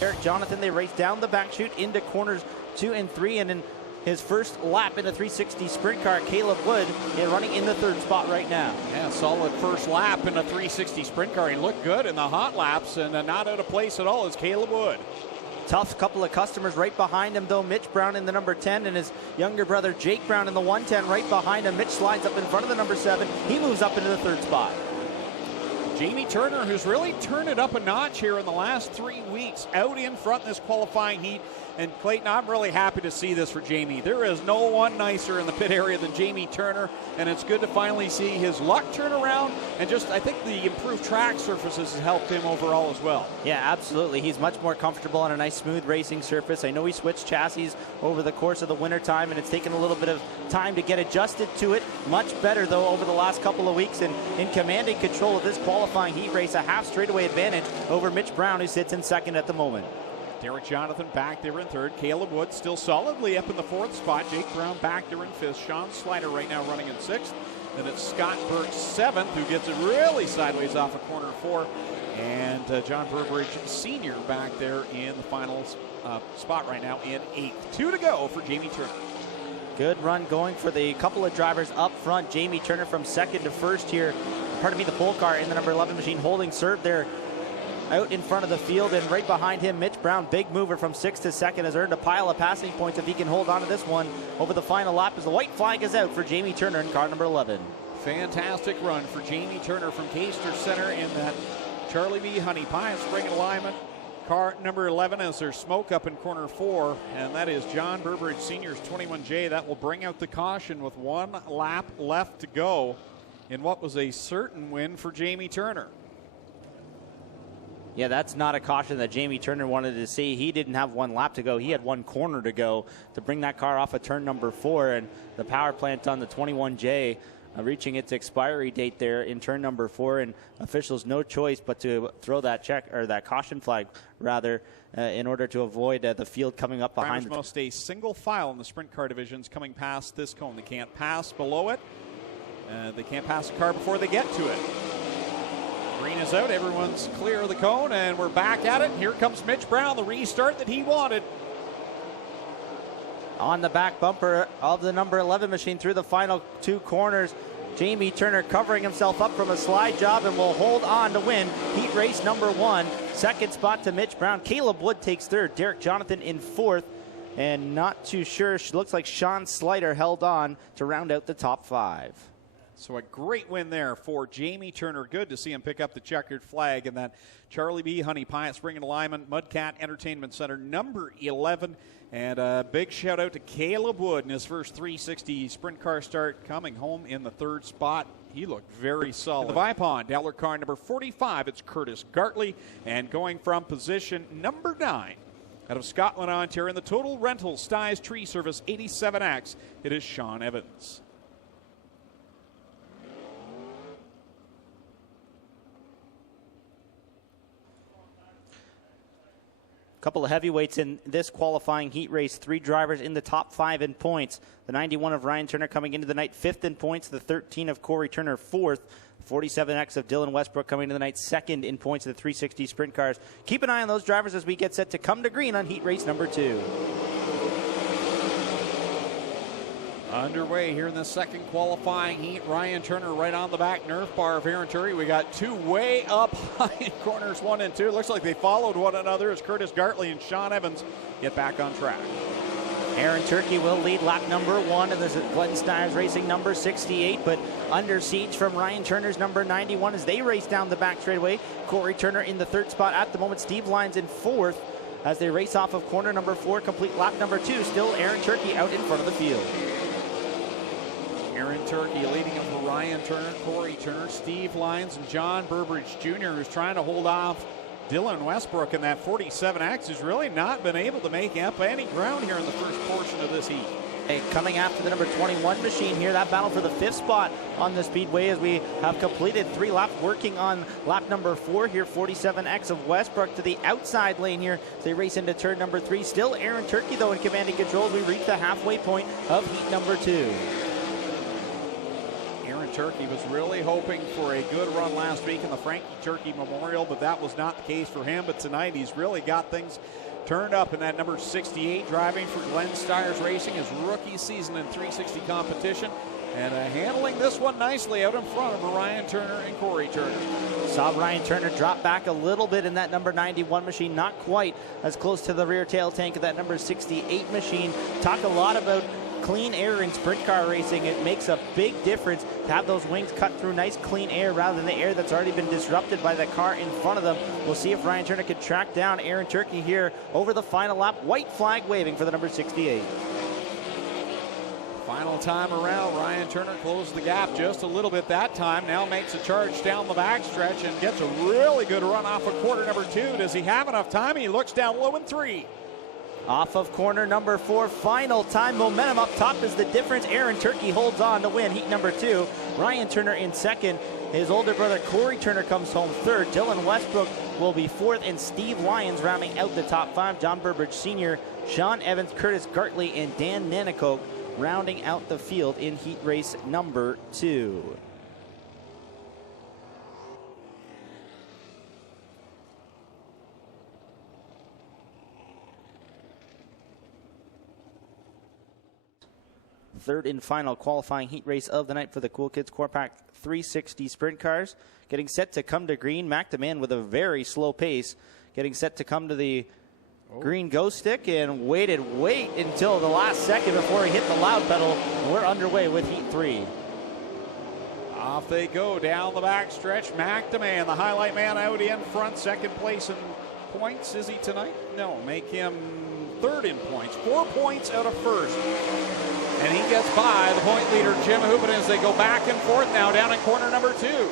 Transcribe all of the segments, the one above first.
Derek Jonathan, they race down the back chute into corners 2 and 3, and in his first lap in a 360 sprint car, Caleb Wood is running in the 3rd spot right now. Yeah, solid first lap in a 360 sprint car. He looked good in the hot laps and not out of place at all is Caleb Wood. Tough couple of customers right behind him, though. Mitch Brown in the number 10 and his younger brother Jake Brown in the 110 right behind him. Mitch slides up in front of the number 7. He moves up into the 3rd spot. Jamie Turner, who's really turned it up a notch here in the last 3 weeks, out in front in this qualifying heat. And Clayton, I'm really happy to see this for Jamie. There is no one nicer in the pit area than Jamie Turner, and it's good to finally see his luck turn around, and just I think the improved track surfaces has helped him overall as well. Yeah, absolutely. He's much more comfortable on a nice smooth racing surface. I know he switched chassis over the course of the winter time, and it's taken a little bit of time to get adjusted to it. Much better though over the last couple of weeks, and in commanding control of this qualifying heat race, a half straightaway advantage over Mitch Brown, who sits in 2nd at the moment. Derek Jonathan back there in 3rd. Caleb Wood still solidly up in the 4th spot. Jake Brown back there in 5th. Sean Slider right now running in 6th. Then it's Scott Burke 7th, who gets it really sideways off of corner 4. And John Burbridge Sr. back there in the final spot right now in 8th. 2 to go for Jamie Turner. Good run going for the couple of drivers up front. Jamie Turner from 2nd to 1st here. Pardon me, the pole car in the number 11 machine holding serve there out in front of the field, and right behind him Mitch Brown, big mover from 6th to 2nd, has earned a pile of passing points if he can hold on to this one over the final lap as the white flag is out for Jamie Turner in car number 11. Fantastic run for Jamie Turner from Caister Center in that Charlie B. Honey Pie spring alignment. Car number 11 as there's smoke up in corner 4, and that is John Burbridge Sr.'s 21J. That will bring out the caution with 1 lap left to go in what was a certain win for Jamie Turner. Yeah, that's not a caution that Jamie Turner wanted to see. He didn't have 1 lap to go. He had 1 corner to go to bring that car off of turn number 4, and the power plant on the 21J reaching its expiry date there in turn number 4, and officials no choice but to throw that check, or that caution flag rather, in order to avoid the field coming up behind. Drivers must stay single file in the sprint car divisions coming past this cone. They can't pass below it. They can't pass the car before they get to it. Green is out, everyone's clear of the cone, and we're back at it. Here comes Mitch Brown, the restart that he wanted. On the back bumper of the number 11 machine through the final 2 corners, Jamie Turner covering himself up from a slide job and will hold on to win heat race number 1. 2nd spot to Mitch Brown. Caleb Wood takes 3rd. Derek Jonathan in 4th. And not too sure, she looks like Sean Slider held on to round out the top 5. So a great win there for Jamie Turner. Good to see him pick up the checkered flag in that Charlie B. Honey Pie Spring and Alignment Mudcat Entertainment Center number 11. And a big shout out to Caleb Wood in his first 360 sprint car start, coming home in the 3rd spot. He looked very solid. In the Vipon, Dowler car number 45, it's Curtis Gartley. And going from position number 9 out of Scotland, Ontario, in the Total Rental Styes Tree Service 87X, it is Sean Evans. Couple of heavyweights in this qualifying heat race. 3 drivers in the top 5 in points. The 91 of Ryan Turner coming into the night 5th in points. The 13 of Corey Turner 4th. 47X of Dylan Westbrook coming into the night 2nd in points of the 360 sprint cars. Keep an eye on those drivers as we get set to come to green on heat race number 2. Underway here in the 2nd qualifying heat. Ryan Turner right on the back nerf bar of Aaron Turkey. We got 2 way up high in corners 1 and 2. Looks like they followed one another as Curtis Gartley and Sean Evans get back on track. Aaron Turkey will lead lap number 1, and this is Glenn Stiles racing number 68, but under siege from Ryan Turner's number 91 as they race down the back straightaway. Corey Turner in the 3rd spot at the moment. Steve Lyons in 4th as they race off of corner number 4, complete lap number 2. Still Aaron Turkey out in front of the field. Aaron Turkey leading him for Ryan Turner, Corey Turner, Steve Lyons, and John Burbridge Jr., who's trying to hold off Dylan Westbrook in that 47X, who's really not been able to make up any ground here in the first portion of this heat. Hey, coming after the number 21 machine here, that battle for the 5th spot on the speedway as we have completed 3 laps working on lap number 4 here. 47X of Westbrook to the outside lane here. They race into turn number 3. Still Aaron Turkey though in commanding control as we reach the halfway point of heat number 2. Aaron Turkey was really hoping for a good run last week in the Frankie Turkey Memorial, but that was not the case for him. But tonight he's really got things turned up in that number 68, driving for dmstyres Racing, his rookie season in 360 competition. And handling this one nicely out in front of Ryan Turner and Corey Turner. Saw Ryan Turner drop back a little bit in that number 91 machine, not quite as close to the rear tail tank of that number 68 machine. Talk a lot about clean air in sprint car racing. It makes a big difference to have those wings cut through nice clean air rather than the air that's already been disrupted by the car in front of them. We'll see if Ryan Turner can track down Aaron Turkey here over the final lap. White flag waving for the number 68. Final time around, Ryan Turner closed the gap just a little bit that time. Now makes a charge down the backstretch and gets a really good run off of corner number 2. Does he have enough time? He looks down low in 3. Off of corner number 4, final time. Momentum up top is the difference. Aaron Turkey holds on to win heat number 2. Ryan Turner in second. His older brother Corey Turner comes home third. Dylan Westbrook will be fourth, and Steve Lyons rounding out the top 5. John Burbridge Sr., Sean Evans, Curtis Gartley, and Dan Nanakoke rounding out the field in heat race number 2. Third and final qualifying heat race of the night for the Cool Kids Core Pack 360 Sprint Cars. Getting set to come to green. Mac DeMan with a very slow pace. Getting set to come to the green go stick and wait until the last second before he hit the loud pedal. We're underway with heat 3. Off they go down the backstretch. Mac DeMan, the highlight man, out in front. Second place in points. Is he tonight? No, make him third in points. 4 points out of first. And he gets by the point leader, Jim Hoopin, as they go back and forth now down in corner number 2.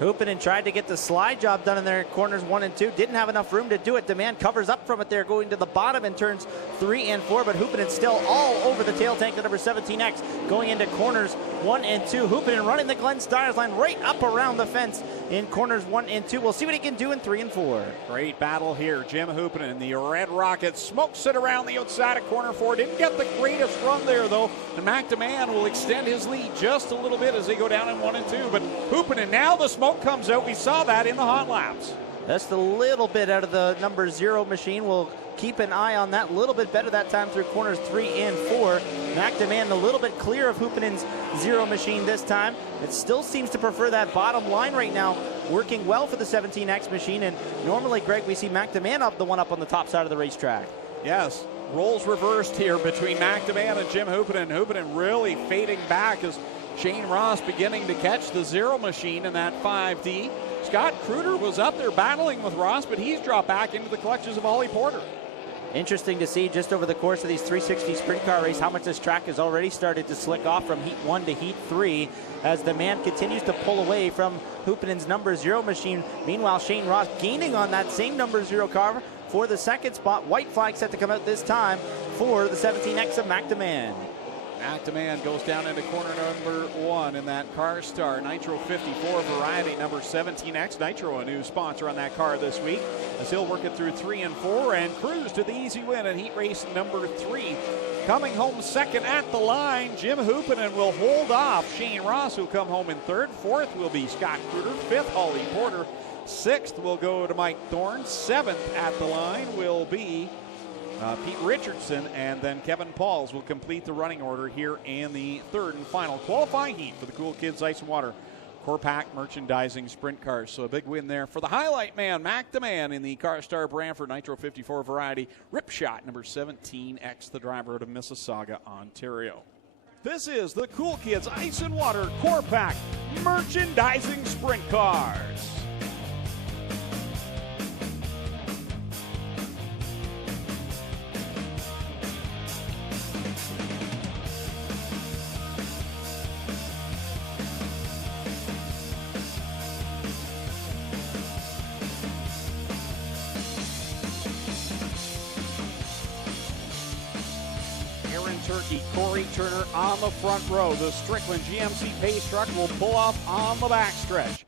Hoopin tried to get the slide job done in their corners 1 and 2. Didn't have enough room to do it. DeMan covers up from it there, going to the bottom in turns 3 and 4. But Hoopin still all over the tail tank, the number 17X, going into corners 1 and 2. Hoopin running the Glenn Stiers line right up around the fence in corners 1 and 2. We'll see what he can do in 3 and 4. Great battle here. Jim Hoopin and the Red Rocket smokes it around the outside of corner 4. Didn't get the greatest run there, though. And Mac DeMan will extend his lead just a little bit as they go down in 1 and 2. But Hoopin, and now the smoke comes out. We saw that in the hot laps. Just a little bit out of the number 0 machine. We'll keep an eye on that. A little bit better that time through corners 3 and 4. Mac DeMan a little bit clear of Hoopinen's 0 machine this time. It still seems to prefer that bottom line right now, working well for the 17X machine. And normally, Greg, we see Mac DeMan up the one up on the top side of the racetrack. Yes, roles reversed here between Mac DeMan and Jim Hoopin. Hoopin really fading back as Shane Ross beginning to catch the 0 machine in that 5D. Scott Kruder was up there battling with Ross, but he's dropped back into the clutches of Ollie Porter. Interesting to see just over the course of these 360 sprint car race how much this track has already started to slick off from heat 1 to heat 3 as the man continues to pull away from Hoopinen's number 0 machine. Meanwhile, Shane Ross gaining on that same number 0 car for the second spot. White flag set to come out this time for the 17X of Mac DeMan. Mac DeMan goes down into corner number 1 in that Car Star Nitro 54 variety number 17X. Nitro, a new sponsor on that car this week, as he'll work it through 3 and 4 and cruise to the easy win in heat race number 3. Coming home second at the line, Jim Hoopin will hold off Shane Ross, who'll come home in third. Fourth will be Scott Kruder. Fifth, Ollie Porter. Sixth will go to Mike Thorne. Seventh at the line will be Pete Richardson, and then Kevin Pauls will complete the running order here in the third and final qualifying heat for the Cool Kids Ice and Water Core Pack Merchandising Sprint Cars. So a big win there for the highlight man, Mac DeMan, in the Car Star Brantford Nitro 54 variety. Ripshot number 17X, the driver out of Mississauga, Ontario. This is the Cool Kids Ice and Water Core Pack Merchandising Sprint Cars. Turkey, Corey Turner on the front row. The Strickland GMC Pace truck will pull off on the backstretch.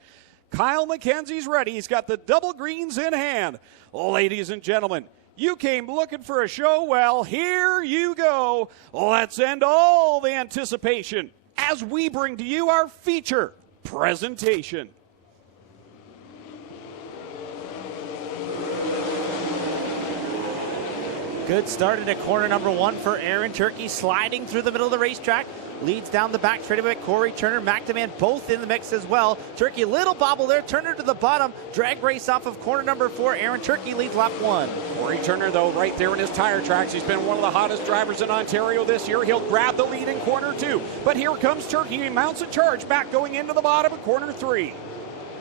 Kyle McKenzie's ready. He's got the double greens in hand. Ladies and gentlemen, you came looking for a show? Well, here you go. Let's end all the anticipation as we bring to you our feature presentation. Good start into corner number 1 for Aaron Turkey, sliding through the middle of the racetrack. Leads down the back straightaway. Corey Turner, McDeman both in the mix as well. Turkey, little bobble there. Turner to the bottom. Drag race off of corner number 4. Aaron Turkey leads lap 1. Corey Turner, though, right there in his tire tracks. He's been one of the hottest drivers in Ontario this year. He'll grab the lead in corner 2. But here comes Turkey. He mounts a charge back going into the bottom of corner 3.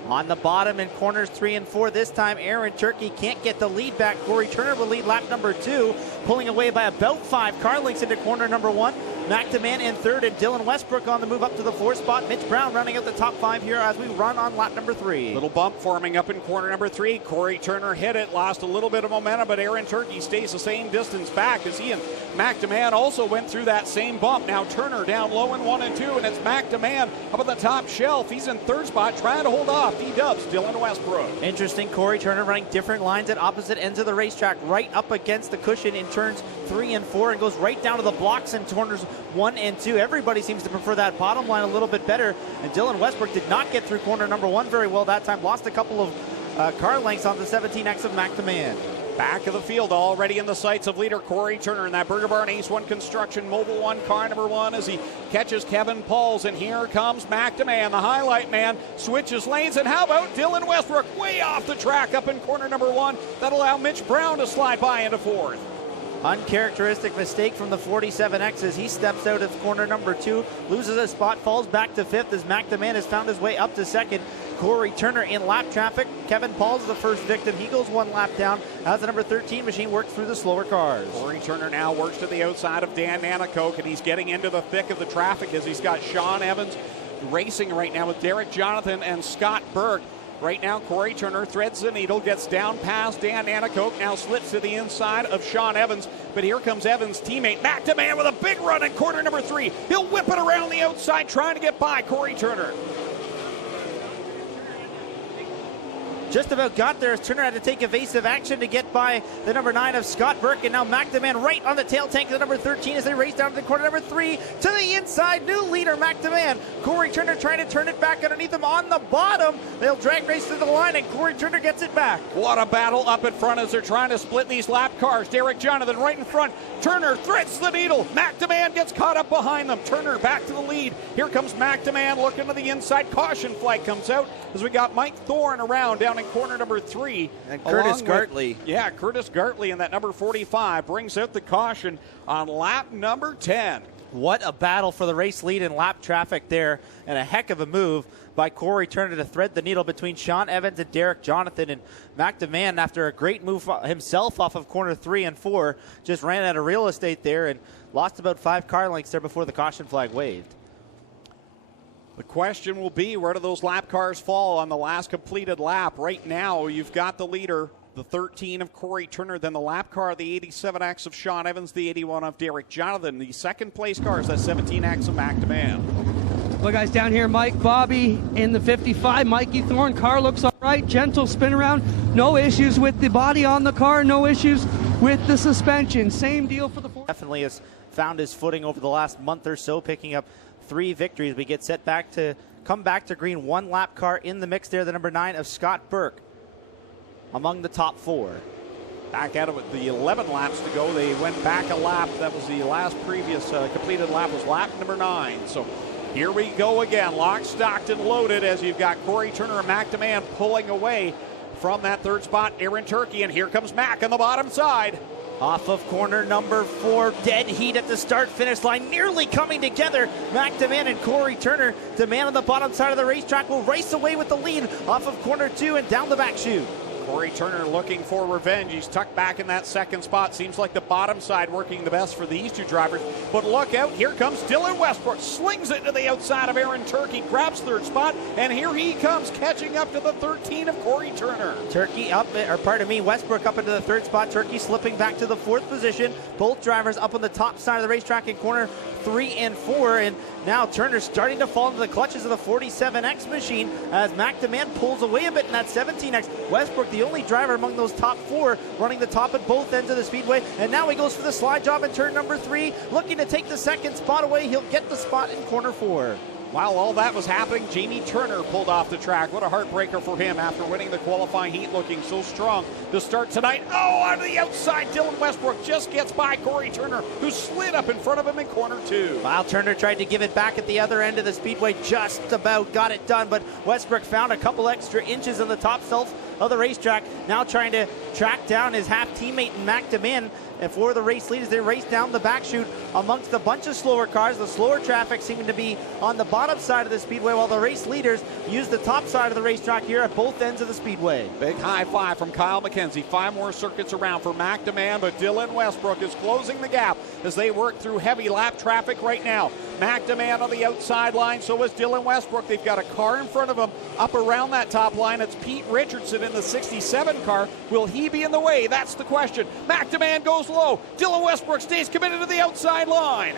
On the bottom in corners 3 and 4 this time, Aaron Turkey can't get the lead back. Corey Turner will lead lap number 2, pulling away by about 5 car lengths into corner number 1. McDeman in 3rd and Dylan Westbrook on the move up to the 4th spot. Mitch Brown running out the top 5 here as we run on lap number 3. Little bump forming up in corner number 3. Corey Turner hit it, lost a little bit of momentum, but Aaron Turkey stays the same distance back as he and McDeman also went through that same bump. Now Turner down low in 1 and 2, and it's McDeman up at the top shelf. He's in 3rd spot trying to hold off D-Dubs, Dylan Westbrook. Interesting, Corey Turner running different lines at opposite ends of the racetrack, right up against the cushion in turns 3 and 4, and goes right down to the blocks in corners 1 and 2. Everybody seems to prefer that bottom line a little bit better, and Dylan Westbrook did not get through corner number 1 very well that time. Lost a couple of car lengths on the 17X of McDeman. Back of the field, already in the sights of leader Corey Turner in that Burger Barn Ace 1 Construction Mobile 1 car number 1 as he catches Kevin Pauls, and here comes McDeman, the highlight man, switches lanes, and how about Dylan Westbrook way off the track up in corner number 1. That'll allow Mitch Brown to slide by into 4th. Uncharacteristic mistake from the 47X as he steps out of corner number 2, loses a spot, falls back to 5th as McDeman has found his way up to 2nd. Corey Turner in lap traffic. Kevin Pauls is the first victim. He goes 1 lap down as the number 13 machine works through the slower cars. Corey Turner now works to the outside of Dan Nanakoke, and he's getting into the thick of the traffic as he's got Sean Evans racing right now with Derek Jonathan and Scott Burke. Right now, Corey Turner threads the needle, gets down past Dan Nanakoke, now slips to the inside of Sean Evans. But here comes Evans' teammate, McDeman, with a big run in corner number 3. He'll whip it around the outside, trying to get by Corey Turner. Just about got there as Turner had to take evasive action to get by the number 9 of Scott Burke, and now McDeman right on the tail tank of the number 13 as they race down to the corner number 3 to the inside. New leader McDeman. Corey Turner trying to turn it back underneath him on the bottom. They'll drag race to the line, and Corey Turner gets it back. What a battle up in front as they're trying to split these lap cars. Derek Jonathan right in front. Turner threads the needle. McDeman gets caught up behind them. Turner back to the lead. Here comes McDeman looking to the inside. Caution flag comes out as we got Mike Thorne around down in corner number 3. And Curtis Gartley. Curtis Gartley in that number 45 brings out the caution on lap number 10. What a battle for the race lead in lap traffic there, and a heck of a move by Corey Turner to thread the needle between Sean Evans and Derek Jonathan. And McDeman, after a great move himself off of corner 3 and 4, just ran out of real estate there and lost about 5 car lengths there before the caution flag waved. The question will be, where do those lap cars fall on the last completed lap? Right now, you've got the leader, the 13 of Corey Turner, then the lap car, the 87X of Sean Evans, the 81 of Derek Jonathan. The second place car is that 17X of McDeman. Well, guys, down here, Mike Bobby in the 55. Mikey Thorne, car looks all right. Gentle spin around. No issues with the body on the car. No issues with the suspension. Same deal for the four. Definitely has found his footing over the last month or so, picking up 3 victories. We get set back to come back to green. 1 lap car in the mix there, the number 9 of Scott Burke among the top 4. Back out of it, the 11 laps to go. They went back a lap. That was the last previous completed lap was lap number 9. So here we go again, locked, stocked, and loaded as you've got Corey Turner and McDeman pulling away from that 3rd spot, Aaron Turkey, and here comes Mac on the bottom side. Off of corner number 4, dead heat at the start-finish line, nearly coming together. McDeman and Corey Turner. The man on the bottom side of the racetrack will race away with the lead off of corner 2 and down the back chute. Corey Turner looking for revenge. He's tucked back in that 2nd spot. Seems like the bottom side working the best for these 2 drivers. But look out, here comes Dylan Westbrook. Slings it to the outside of Aaron Turkey. Grabs 3rd spot, and here he comes catching up to the 13 of Corey Turner. Westbrook up into the 3rd spot. Turkey slipping back to the 4th position. Both drivers up on the top side of the racetrack in corner 3 and 4, and now Turner's starting to fall into the clutches of the 47X machine as McDeman pulls away a bit in that 17X. Westbrook, the only driver among those top 4, running the top at both ends of the speedway, and now he goes for the slide job in turn number 3, looking to take the second spot away. He'll get the spot in corner 4. While all that was happening, Jamie Turner pulled off the track. What a heartbreaker for him after winning the qualifying heat, looking so strong to start tonight. Oh, on the outside, Dylan Westbrook just gets by Corey Turner, who slid up in front of him in corner 2. While Turner tried to give it back at the other end of the speedway, just about got it done, but Westbrook found a couple extra inches on the top shelf of the racetrack, now trying to track down his half teammate McDeman. And for the race leaders, they race down the back chute amongst a bunch of slower cars. The slower traffic seeming to be on the bottom side of the speedway, while the race leaders use the top side of the racetrack here at both ends of the speedway. Big high five from Kyle McKenzie. 5 more circuits around for McDeman, but Dylan Westbrook is closing the gap as they work through heavy lap traffic right now. McDeman on the outside line, so is Dylan Westbrook. They've got a car in front of them up around that top line. It's Pete Richardson in the 67 car. Will he be in the way? That's the question. McDeman goes low. Dylan Westbrook stays committed to the outside line.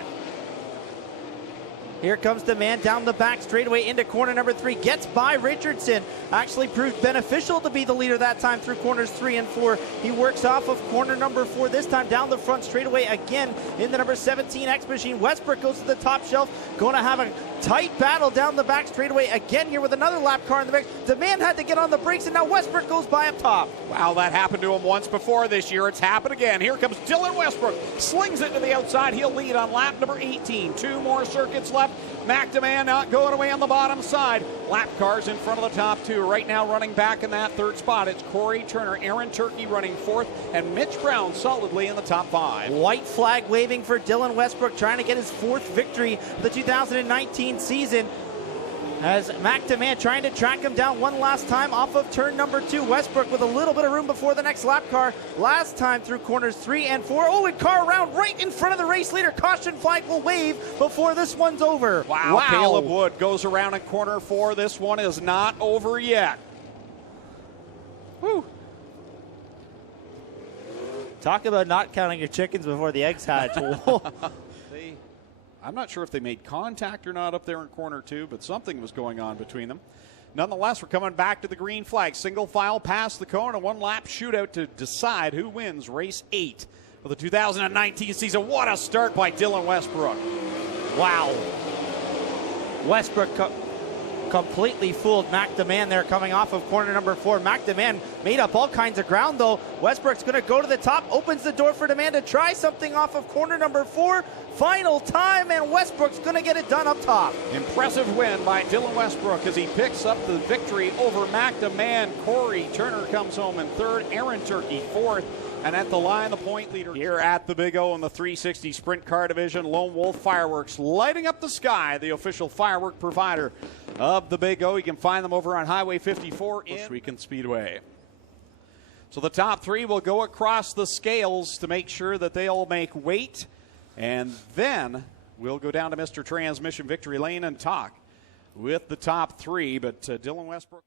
Here comes the man down the back straightaway into corner number 3. Gets by Richardson. Actually proved beneficial to be the leader that time through corners 3 and 4. He works off of corner number 4, this time down the front straightaway again in the number 17X machine. Westbrook goes to the top shelf. Going to have a tight battle down the back straightaway again here with another lap car in the mix. The man had to get on the brakes, and now Westbrook goes by up top. Wow, that happened to him once before this year. It's happened again. Here comes Dylan Westbrook. Slings it to the outside. He'll lead on lap number 18. 2 more circuits left. McDeman not going away on the bottom side. Lap cars in front of the top 2. Right now running back in that 3rd spot. It's Corey Turner, Aaron Turkey running 4th, and Mitch Brown solidly in the top 5. White flag waving for Dylan Westbrook, trying to get his 4th victory of the 2019 season. As McDeman trying to track him down one last time off of turn number 2. Westbrook with a little bit of room before the next lap car. Last time through corners 3 and 4. Oh, and car around right in front of the race leader. Caution flag will wave before this one's over. Wow. Caleb Wood goes around in corner 4. This one is not over yet. Whew. Talk about not counting your chickens before the eggs hatch. I'm not sure if they made contact or not up there in corner 2, but something was going on between them. Nonetheless, we're coming back to the green flag. Single file past the cone, a 1-lap shootout to decide who wins race 8 of the 2019 season. What a start by Dylan Westbrook. Wow. Westbrook completely fooled McDeman there coming off of corner number 4. McDeman made up all kinds of ground though. Westbrook's going to go to the top, opens the door for DeMan to try something off of corner number 4. Final time, and Westbrook's going to get it done up top. Impressive win by Dylan Westbrook as he picks up the victory over McDeman. Corey Turner comes home in 3rd, Aaron Turkey 4th. And at the line, the point leader here at the Big O in the 360 Sprint Car Division, Lone Wolf Fireworks lighting up the sky, the official firework provider of the Big O. You can find them over on Highway 54 in Bushweekend Speedway. So the top 3 will go across the scales to make sure that they all make weight. And then we'll go down to Mr. Transmission Victory Lane and talk with the top 3. But Dylan Westbrook.